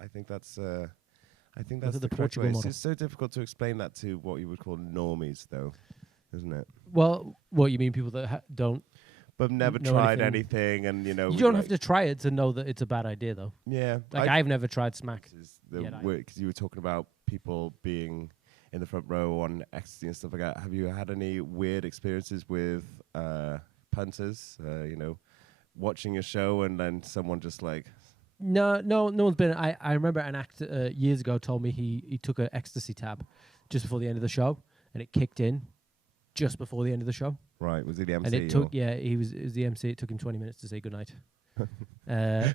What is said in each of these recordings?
I think that's the the correct Portugal way. model. It's so difficult to explain that to what you would call normies, though, isn't it? Well, what you mean, people that don't? But never know tried anything. anything, and You don't have to try it to know that it's a bad idea, though. Yeah, Like I've never tried smack. because yet you were talking about people being in the front row on ecstasy and stuff like that. Have you had any weird experiences with punters? Watching a show and then someone just like. No one's been. I remember an actor years ago told me he took an ecstasy tab just before the end of the show, and it kicked in just before the end of the show. Right, was he the MC? And it took it was the MC. It took him 20 minutes to say goodnight. So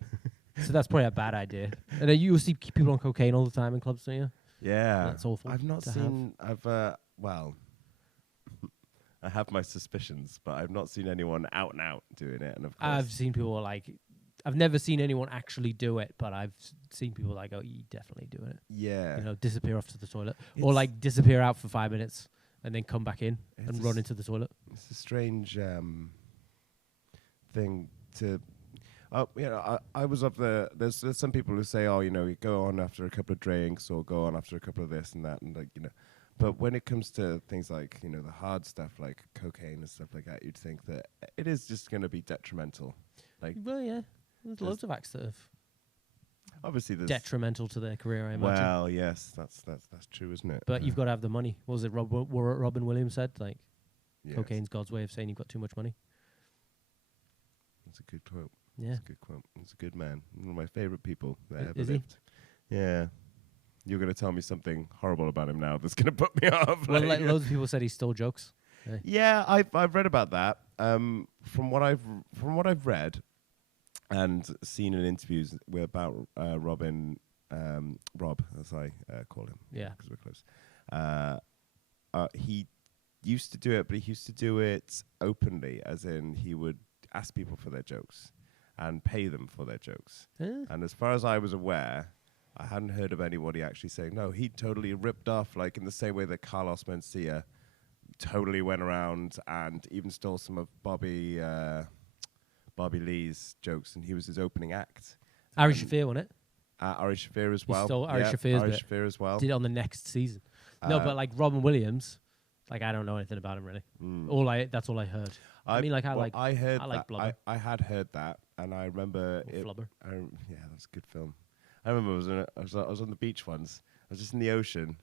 that's probably a bad idea. And then you see people on cocaine all the time in clubs, don't you? Yeah, That's awful. I've not to seen. Well, I have my suspicions, but I've not seen anyone out and out doing it. And of course, I've seen people I've never seen anyone actually do it, but I've seen people like, oh, you definitely doing it. yeah, Disappear off to the toilet, or like disappear out for 5 minutes and then come back in and run into the toilet. it's a strange thing to. I was of the. There's some people who say, you go on after a couple of drinks or go on after a couple of this and that, and But when it comes to things like the hard stuff like cocaine and stuff like that, you'd think that it is just going to be detrimental. Like, Well, yeah, there's loads of acts that have obviously, there's detrimental to their career, I imagine. Well, yes, that's true, isn't it? But you've got to have the money. What was it Robin Williams said? Like, Yes, cocaine's God's way of saying you've got too much money. That's a good quote. Yeah. That's a good quote. He's a good man. One of my favorite people that ever Is he? lived. Yeah. You're going to tell me something horrible about him now that's going to put me off. Well, like loads of people said he stole jokes. Yeah, I've read about that. From what I've read and seen in interviews about Rob, as I call him, Yeah. because we're close. He used to do it, but he used to do it openly, as in he would ask people for their jokes and pay them for their jokes. And as far as I was aware, I hadn't heard of anybody actually saying, no, he totally ripped off, like in the same way that Carlos Mencia totally went around and even stole some of Bobby Lee's jokes, and he was his opening act. Ari Shaffir won it. Ari Shaffir as well. Stole Ari Shaffir's Ari bit. Shaffir as well. Did it on the next season. No, but like Robin Williams, like I don't know anything about him really. That's all I heard. I had heard that, and I remember it. Flubber. Yeah, that's a good film. I remember I was on the beach once. I was just in the ocean.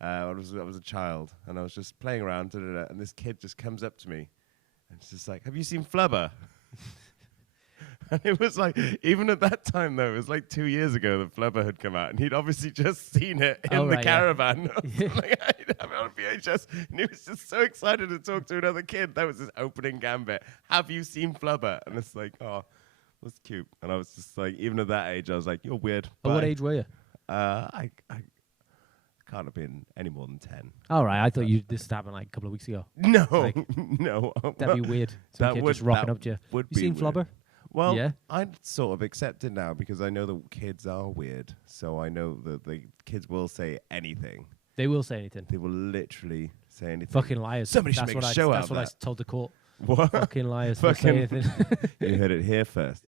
I was a child, and I was just playing around, and this kid just comes up to me, and it's just like, "Have you seen Flubber?" And it was like, even at that time though, it was like 2 years ago that Flubber had come out, and he'd obviously just seen it in the caravan. Yeah. Like, I'd have it on VHS, and he was just so excited to talk to another kid. That was his opening gambit. Have you seen Flubber? And it's like, oh, that's cute. And I was just like, even at that age, I was like, you're weird. At what age were you? I can't have been any more than 10. All right, I thought this happened like a couple of weeks ago. No, like, no. That'd be weird. Some kid just rocking up to you. Would you seen weird. Flubber? Well, yeah. I'd sort of accept it now because I know that kids are weird. So I know that the kids will say anything. They will say anything. They will literally say anything. Fucking liars. Somebody should make a show out of that. That's what I told the court. What? Fucking liars. They'll say anything. You heard it here first.